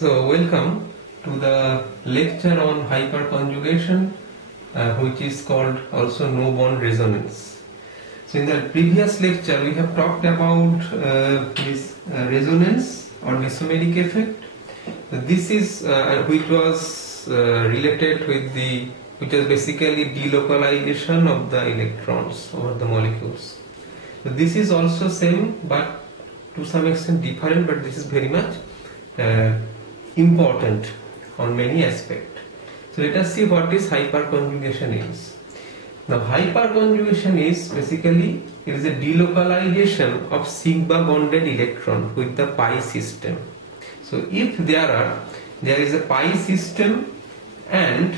So welcome to the lecture on hyperconjugation, which is called also no bond resonance. So in the previous lecture we have talked about this resonance or mesomeric effect. This is which was related with which is basically delocalization of the electrons over the molecules. So this is also same but to some extent different, but this is very much important on many aspects. So let us see what is hyperconjugation is. Now hyperconjugation is basically it is a delocalization of sigma bonded electron with the pi system. So if there is a pi system and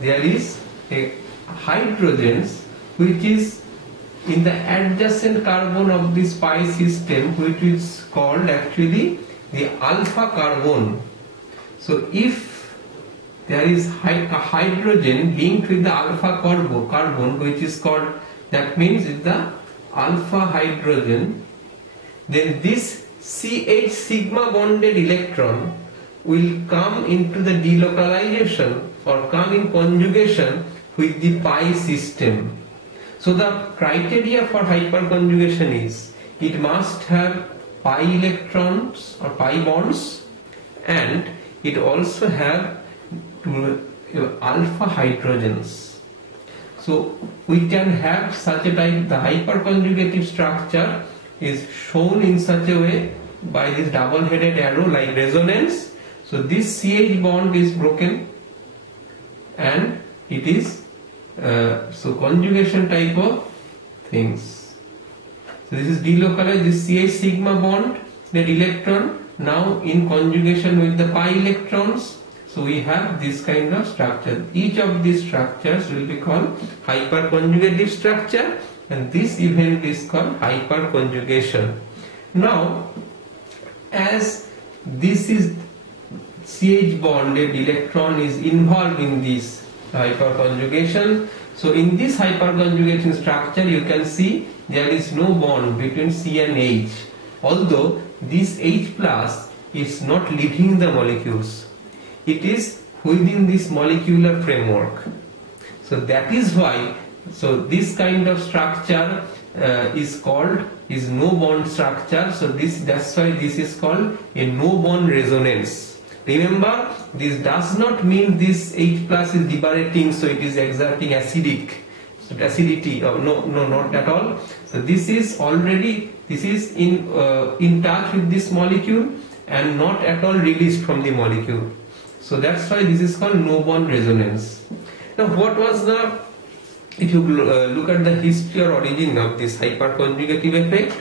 there is a hydrogens which is in the adjacent carbon of this pi system, which is called actually the alpha carbon. So if there is a hydrogen linked with the alpha carbon, which is called, that means it's the alpha hydrogen, then this CH sigma bonded electron will come into the delocalization or come in conjugation with the pi system. So the criteria for hyperconjugation is it must have pi electrons or pi bonds, and it also have alpha hydrogens. So we can have such a type. The hyperconjugative structure is shown in such a way by this double-headed arrow like resonance. So this CH bond is broken and it is so conjugation type of things. So this is delocalized, this CH sigma bond, that electron now in conjugation with the pi electrons. So we have this kind of structure. Each of these structures will be called hyperconjugative structure, and this event is called hyperconjugation. Now as this is CH bonded electron is involved in this hyperconjugation, so in this hyperconjugation structure you can see there is no bond between C and H, although this H plus is not leaving the molecules, it is within this molecular framework. So that is why, so this kind of structure is no bond structure. So that's why this is called a no bond resonance. Remember, this does not mean this H plus is liberating, so it is exerting acidity. No, not at all. So this is already, this is in touch with this molecule and not at all released from the molecule. So that's why this is called no bond resonance. Now what was the, if you look at the history or origin of this hyperconjugative effect,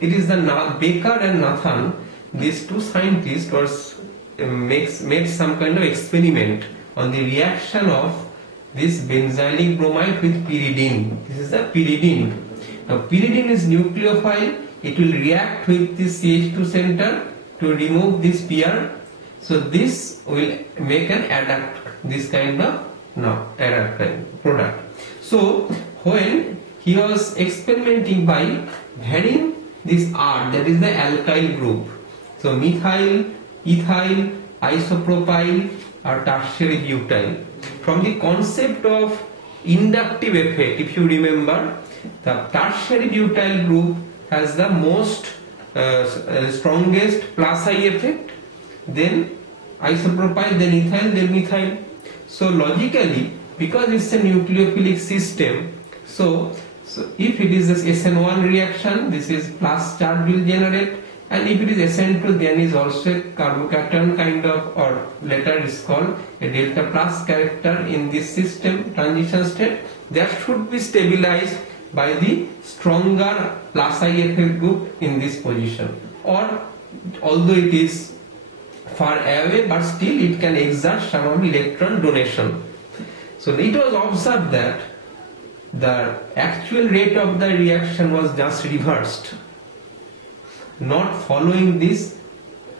it is the Baker and Nathan, these two scientists made some kind of experiment on the reaction of this benzylic bromide with pyridine. This is the pyridine. Now pyridine is nucleophile, it will react with this CH2 center to remove this pair. So this will make an adduct, this kind of adduct product. So when he was experimenting by varying this R, that is the alkyl group, so methyl, ethyl, isopropyl or tertiary butyl. From the concept of inductive effect, if you remember, the tertiary butyl group has the most strongest plus I effect, then isopropyl, then ethyl, then methyl. So logically, because it's a nucleophilic system, so if it is this SN1 reaction, this is plus charge will generate, and if it is SN2, then is also a carbocation kind of, or later is called a delta plus character in this system transition state, that should be stabilized by the stronger plus I effect group in this position, or although it is far away but still it can exert some electron donation. So it was observed that the actual rate of the reaction was just reversed, not following this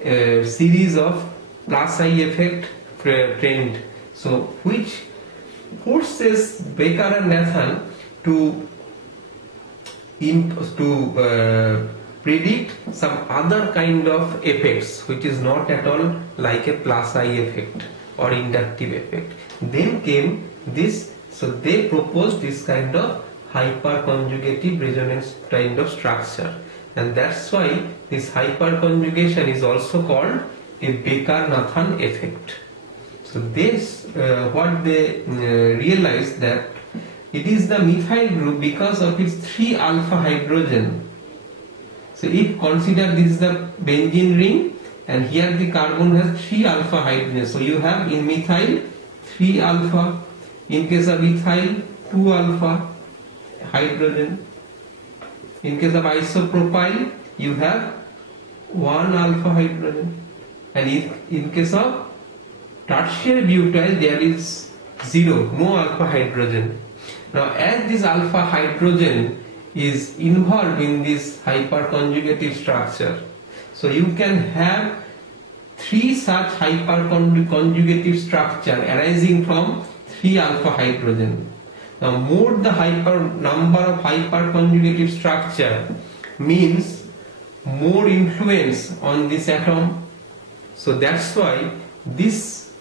series of plus I effect trend. So which forces Baker and Nathan to predict some other kind of effects which is not at all like a plus I effect or inductive effect. Then came this, so they proposed this kind of hyperconjugative resonance kind of structure, and that's why this hyperconjugation is also called a Baker-Nathan effect. So this what they realized that it is the methyl group because of its 3 alpha hydrogen. So if consider this is the benzene ring and here the carbon has 3 alpha hydrogen. So you have in methyl 3 alpha, in case of ethyl 2 alpha hydrogen, in case of isopropyl you have 1 alpha hydrogen, and in case of tertiary butyl there is 0, no alpha hydrogen. Now as this alpha hydrogen is involved in this hyperconjugative structure, so you can have 3 such hyperconjugative structure arising from 3 alpha hydrogen. Now more the number of hyperconjugative structure means more influence on this atom. So that's why this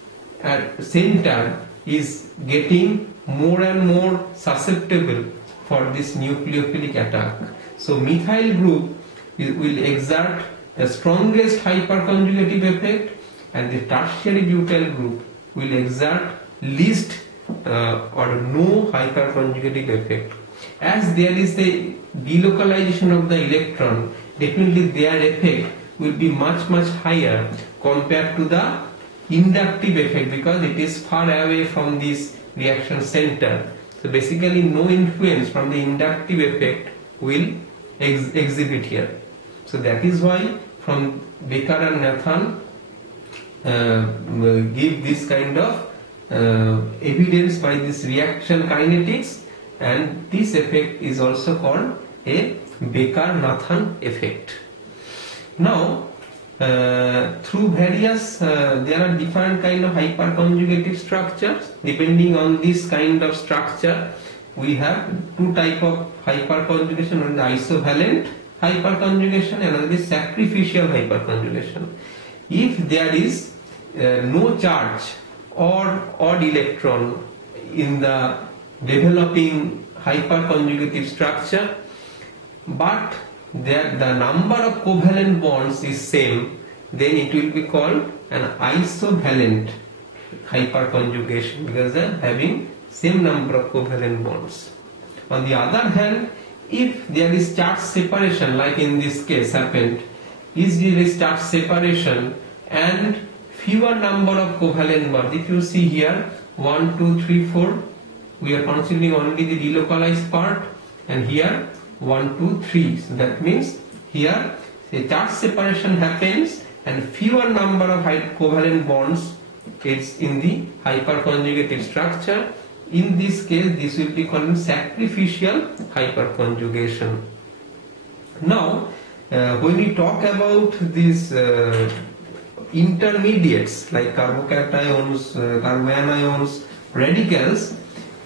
center is getting more and more susceptible for this nucleophilic attack. So methyl group will exert the strongest hyperconjugative effect, and the tertiary butyl group will exert least or no hyperconjugative effect. As there is a delocalization of the electron, definitely their effect will be much higher compared to the inductive effect because it is far away from this reaction center. So basically no influence from the inductive effect will exhibit here. So that is why from Baker and Nathan give this kind of evidence by this reaction kinetics, and this effect is also called a Baker-Nathan effect. Now through various there are different kind of hyperconjugative structures. Depending on this kind of structure we have 2 type of hyperconjugation, one is isovalent hyperconjugation, another is sacrificial hyperconjugation. If there is no charge or odd electron in the developing hyperconjugative structure, but the number of covalent bonds is same, then it will be called an isovalent hyperconjugation because they are having same number of covalent bonds. On the other hand, if there is charge separation, like in this case happened, is there is charge separation and fewer number of covalent bonds. If you see here 1, 2, 3, 4, we are considering only the delocalized part, and here 1, 2, 3. So that means here a charge separation happens and fewer number of covalent bonds is in the hyperconjugative structure. In this case this will be called sacrificial hyperconjugation. Now when we talk about these intermediates like carbocations, carboanions, radicals,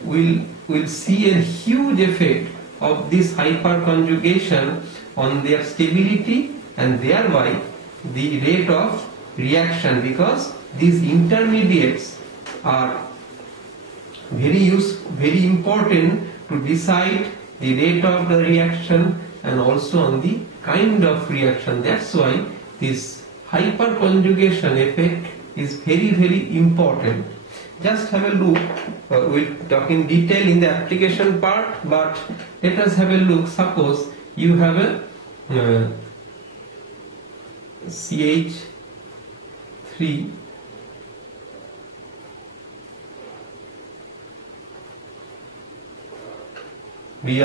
we'll see a huge effect of this hyperconjugation on their stability and thereby the rate of reaction, because these intermediates are very important to decide the rate of the reaction and also on the kind of reaction. That's why this hyperconjugation effect is very important. Just have a look. We'll talk in detail in the application part, but let us have a look. Suppose you have a CH3 Br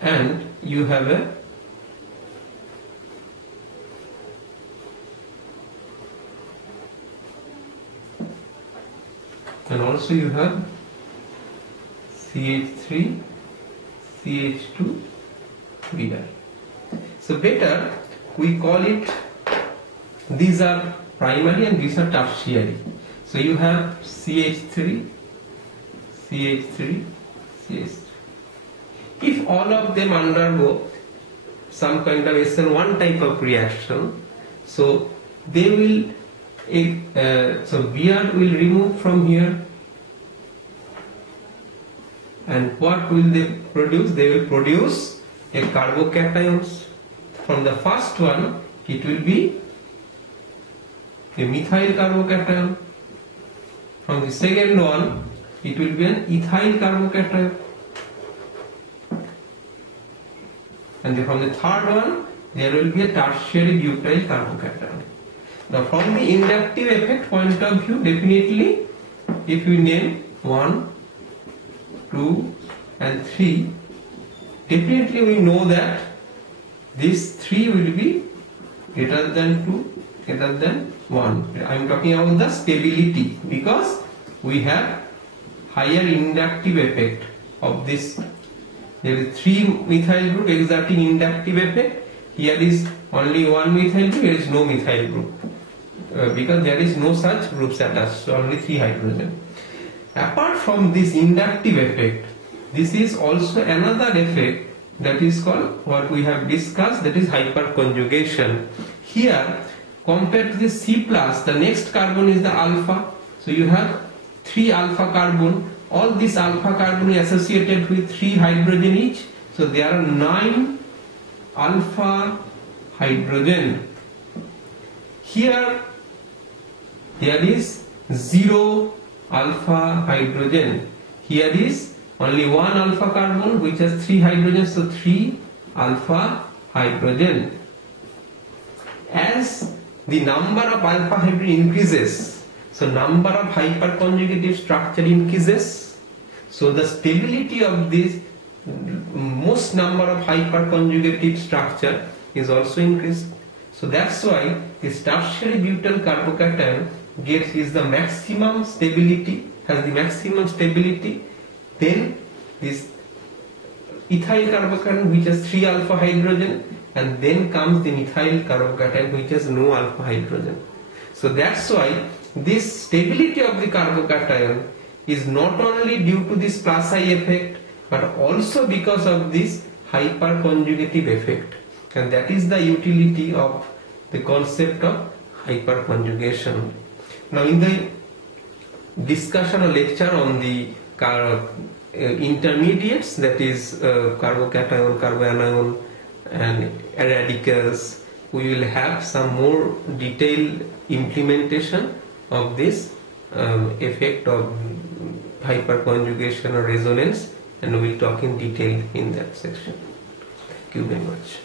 and you have a and also you have CH3 CH2 Br. So better we call it, these are primary and these are tertiary. So you have CH3 CH3 CH3. If all of them undergo some kind of SN1 type of reaction. So they will, so Br will remove from here, and what will they produce? They will produce a carbocations. From the first one, it will be a methyl carbocation. From the second one, it will be an ethyl carbocation. And then from the third one, there will be a tertiary butyl carbocation. Now from the inductive effect point of view, definitely if we name 1, 2 and 3, definitely we know that this 3 will be greater than 2, greater than 1. I am talking about the stability, because we have higher inductive effect of this. There is 3 methyl group exerting inductive effect. Here is only 1 methyl group, there is no methyl group, because there is no such groups attached, so only 3 hydrogen. Apart from this inductive effect, this is also another effect that is called, what we have discussed, that is hyperconjugation. Here, compared to the C+, the next carbon is the alpha. So you have 3 alpha carbon. All this alpha carbon is associated with 3 hydrogen each. So there are 9 alpha hydrogen. Here there is 0 alpha hydrogen. Here is only 1 alpha carbon which has 3 hydrogens, so 3 alpha hydrogen. As the number of alpha hydrogen increases, so number of hyperconjugative structure increases, so the stability of this most number of hyperconjugative structure is also increased. So that's why this tertiary butyl carbocation is the maximum stability, has the maximum stability. Then this ethyl carbocation which has 3 alpha hydrogen, and then comes the methyl carbocation which has no alpha hydrogen. So that's why this stability of the carbocation is not only due to this plus I effect, but also because of this hyperconjugative effect, and that is the utility of the concept of hyperconjugation. Now in the discussion or lecture on the intermediates, that is carbocation, carboanion and radicals, we will have some more detailed implementation of this effect of hyperconjugation or resonance, and we will talk in detail in that section. Thank you very much.